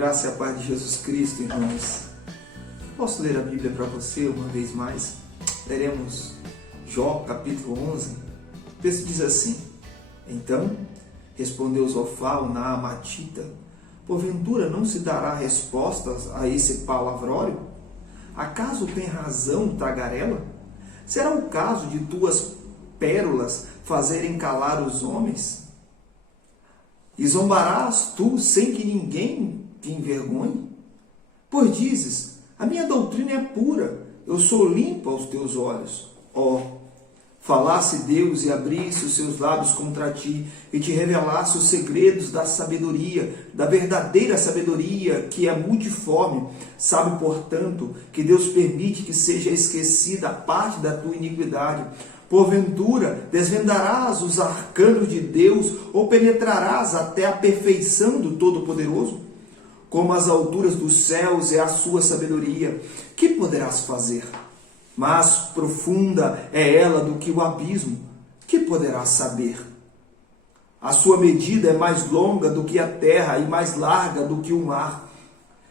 Graça e a paz de Jesus Cristo, irmãos. Posso ler a Bíblia para você uma vez mais? Leremos Jó, capítulo 11. O texto diz assim: Então respondeu Zofá, o Naamatita: Porventura não se dará respostas a esse palavrório? Acaso tem razão o tagarela? Será o caso de tuas pérolas fazerem calar os homens? E zombarás tu sem que ninguém te envergonhe? Pois dizes: a minha doutrina é pura, eu sou limpo aos teus olhos. Falasse Deus e abrisse os seus lábios contra ti, e te revelasse os segredos da sabedoria, da verdadeira sabedoria, que é multiforme. Sabe, portanto, que Deus permite que seja esquecida a parte da tua iniquidade. Porventura, desvendarás os arcanos de Deus, ou penetrarás até a perfeição do Todo-Poderoso? Como as alturas dos céus é a sua sabedoria, que poderás fazer? Mais profunda é ela do que o abismo, que poderás saber? A sua medida é mais longa do que a terra e mais larga do que o mar.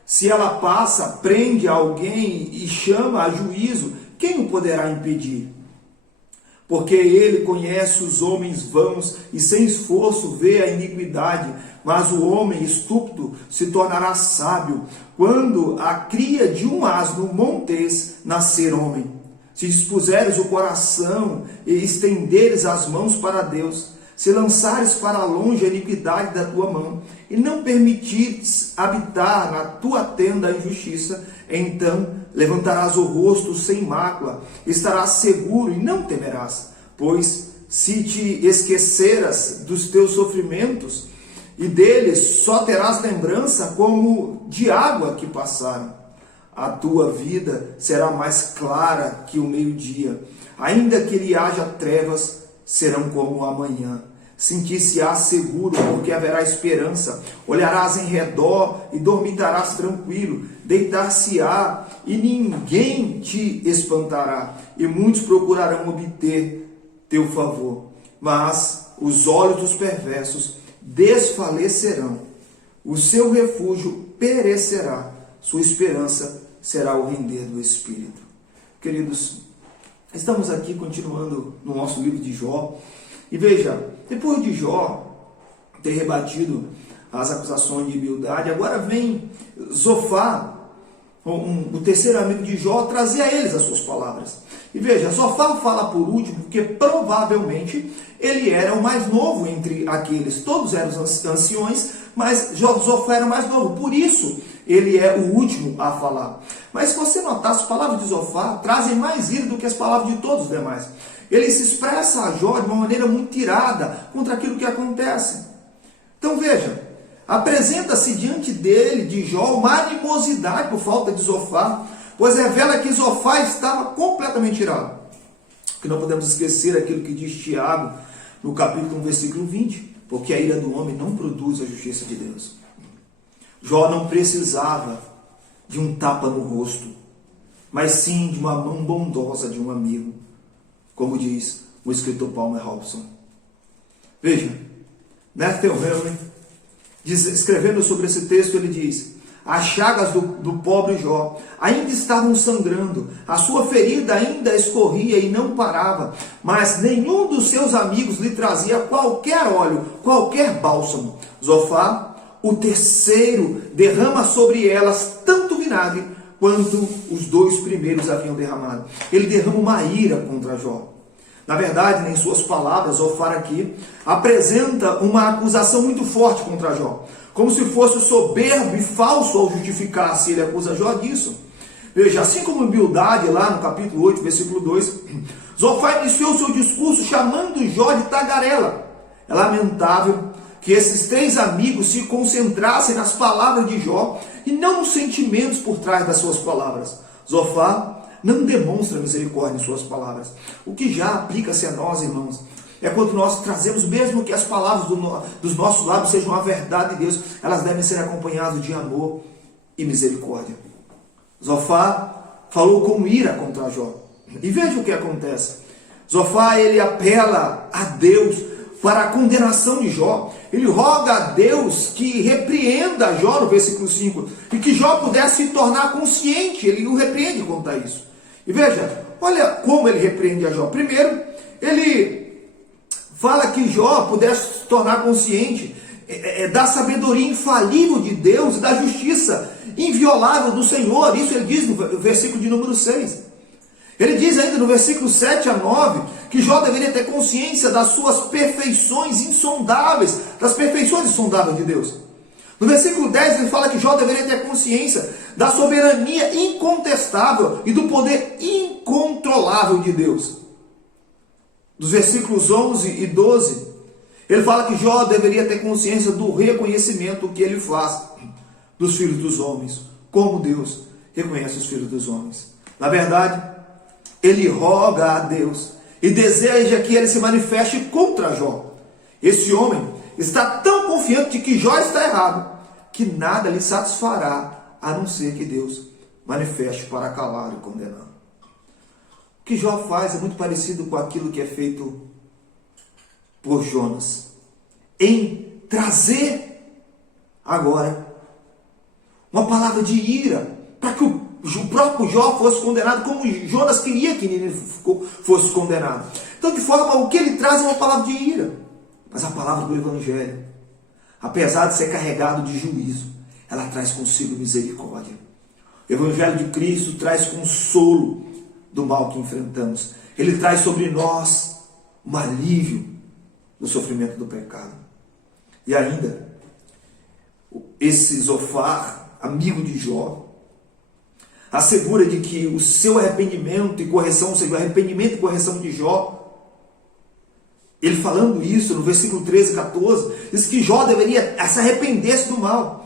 Se ela passa, prende alguém e chama a juízo, quem o poderá impedir? Porque ele conhece os homens vãos e sem esforço vê a iniquidade, mas o homem estúpido se tornará sábio quando a cria de um asno montês nascer homem. Se dispuseres o coração e estenderes as mãos para Deus, se lançares para longe a iniquidade da tua mão, e não permitires habitar na tua tenda a injustiça, então levantarás o rosto sem mácula, estarás seguro e não temerás, pois se te esqueceras dos teus sofrimentos, e deles só terás lembrança como de água que passaram. A tua vida será mais clara que o meio-dia, ainda que lhe haja trevas, serão como a manhã. Sentir-se-ás seguro, porque haverá esperança. Olharás em redor e dormitarás tranquilo. Deitar-se-á e ninguém te espantará. E muitos procurarão obter teu favor. Mas os olhos dos perversos desfalecerão. O seu refúgio perecerá. Sua esperança será o render do Espírito. Queridos, estamos aqui continuando no nosso livro de Jó. E veja, depois de Jó ter rebatido as acusações de Bildade, agora vem Zofá, o terceiro amigo de Jó, trazer a eles as suas palavras. E veja, Zofá fala por último, porque provavelmente ele era o mais novo entre aqueles. Todos eram anciões, mas Zofá era o mais novo. Por isso, ele é o último a falar. Mas se você notar, as palavras de Zofá trazem mais ira do que as palavras de todos os demais. Ele se expressa a Jó de uma maneira muito irada contra aquilo que acontece. Então veja, apresenta-se diante dele, de Jó, uma animosidade por falta de Zofá, pois revela que Zofá estava completamente irado. Porque não podemos esquecer aquilo que diz Tiago, no capítulo 1, versículo 20, porque a ira do homem não produz a justiça de Deus. Jó não precisava de um tapa no rosto, mas sim de uma mão bondosa de um amigo, como diz o escritor Palmer Robson. Veja, Nathan Henry, escrevendo sobre esse texto, ele diz: as chagas do pobre Jó ainda estavam sangrando, a sua ferida ainda escorria e não parava, mas nenhum dos seus amigos lhe trazia qualquer óleo, qualquer bálsamo. Zofá, o terceiro, derrama sobre elas tanto vinagre quanto os dois primeiros haviam derramado. Ele derrama uma ira contra Jó. Na verdade, em suas palavras, Zofá aqui apresenta uma acusação muito forte contra Jó, como se fosse soberbo e falso ao justificar-se. Ele acusa Jó disso. Veja, assim como em Bildade, lá no capítulo 8, versículo 2, Zofá iniciou seu discurso chamando Jó de tagarela. É lamentável que esses três amigos se concentrassem nas palavras de Jó e não nos sentimentos por trás das suas palavras. Zofá não demonstra misericórdia em suas palavras. O que já aplica-se a nós, irmãos, é quando nós trazemos, mesmo que as palavras dos nossos lábios sejam a verdade de Deus, elas devem ser acompanhadas de amor e misericórdia. Zofá falou com ira contra Jó. E veja o que acontece. Zofá, ele apela a Deus para a condenação de Jó. Ele roga a Deus que repreenda Jó no versículo 5, e que Jó pudesse se tornar consciente. Ele o repreende quanto a isso. E veja, olha como ele repreende a Jó. Primeiro, ele fala que Jó pudesse se tornar consciente da sabedoria infalível de Deus e da justiça inviolável do Senhor. Isso ele diz no versículo de número 6. Ele diz ainda no versículo 7 a 9 que Jó deveria ter consciência das suas perfeições insondáveis, das perfeições insondáveis de Deus. No versículo 10 ele fala que Jó deveria ter consciência da soberania incontestável e do poder incontrolável de Deus. Dos versículos 11 e 12, ele fala que Jó deveria ter consciência do reconhecimento que ele faz dos filhos dos homens, como Deus reconhece os filhos dos homens. Na verdade, ele roga a Deus e deseja que ele se manifeste contra Jó. Esse homem está tão confiante de que Jó está errado, que nada lhe satisfará, a não ser que Deus manifeste para calar e condenar. O que Jó faz é muito parecido com aquilo que é feito por Jonas, em trazer agora uma palavra de ira, para que o próprio Jó fosse condenado, como Jonas queria que Nínive fosse condenado. Então, de forma, o que ele traz é uma palavra de ira. Mas a palavra do Evangelho, apesar de ser carregado de juízo, ela traz consigo misericórdia. O Evangelho de Cristo traz consolo do mal que enfrentamos. Ele traz sobre nós um alívio do sofrimento do pecado. E ainda, esse Zofar, amigo de Jó, assegura de que o seu arrependimento e correção, ou seja, o arrependimento e correção de Jó, ele falando isso no versículo 13 e 14, diz que Jó deveria se arrepender do mal.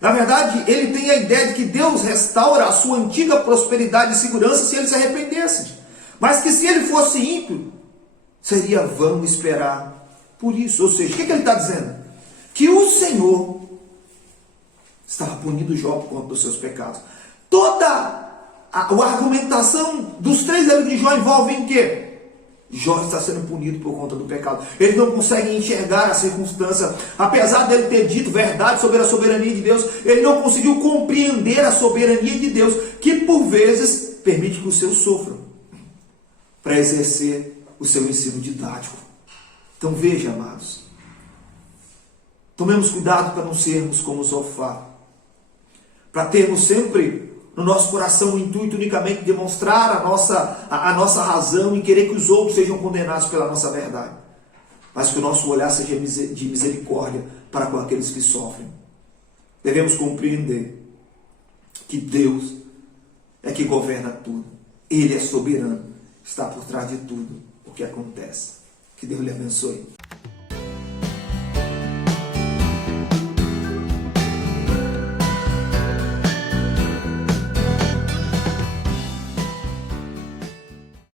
Na verdade, ele tem a ideia de que Deus restaura a sua antiga prosperidade e segurança se ele se arrependesse. Mas que se ele fosse ímpio, seria vão esperar por isso. Ou seja, o que ele está dizendo? Que o Senhor estava punindo Jó por conta dos seus pecados. Toda a argumentação dos três amigos de Jó envolve em quê? Jó está sendo punido por conta do pecado. Ele não consegue enxergar a circunstância. Apesar dele ter dito verdade sobre a soberania de Deus, ele não conseguiu compreender a soberania de Deus, que por vezes permite que os seus sofram, para exercer o seu ensino didático. Então veja, amados, tomemos cuidado para não sermos como Zofar, para termos sempre no nosso coração o intuito unicamente de demonstrar a nossa razão e querer que os outros sejam condenados pela nossa verdade, mas que o nosso olhar seja de misericórdia para com aqueles que sofrem. Devemos compreender que Deus é que governa tudo. Ele é soberano, está por trás de tudo o que acontece. Que Deus lhe abençoe.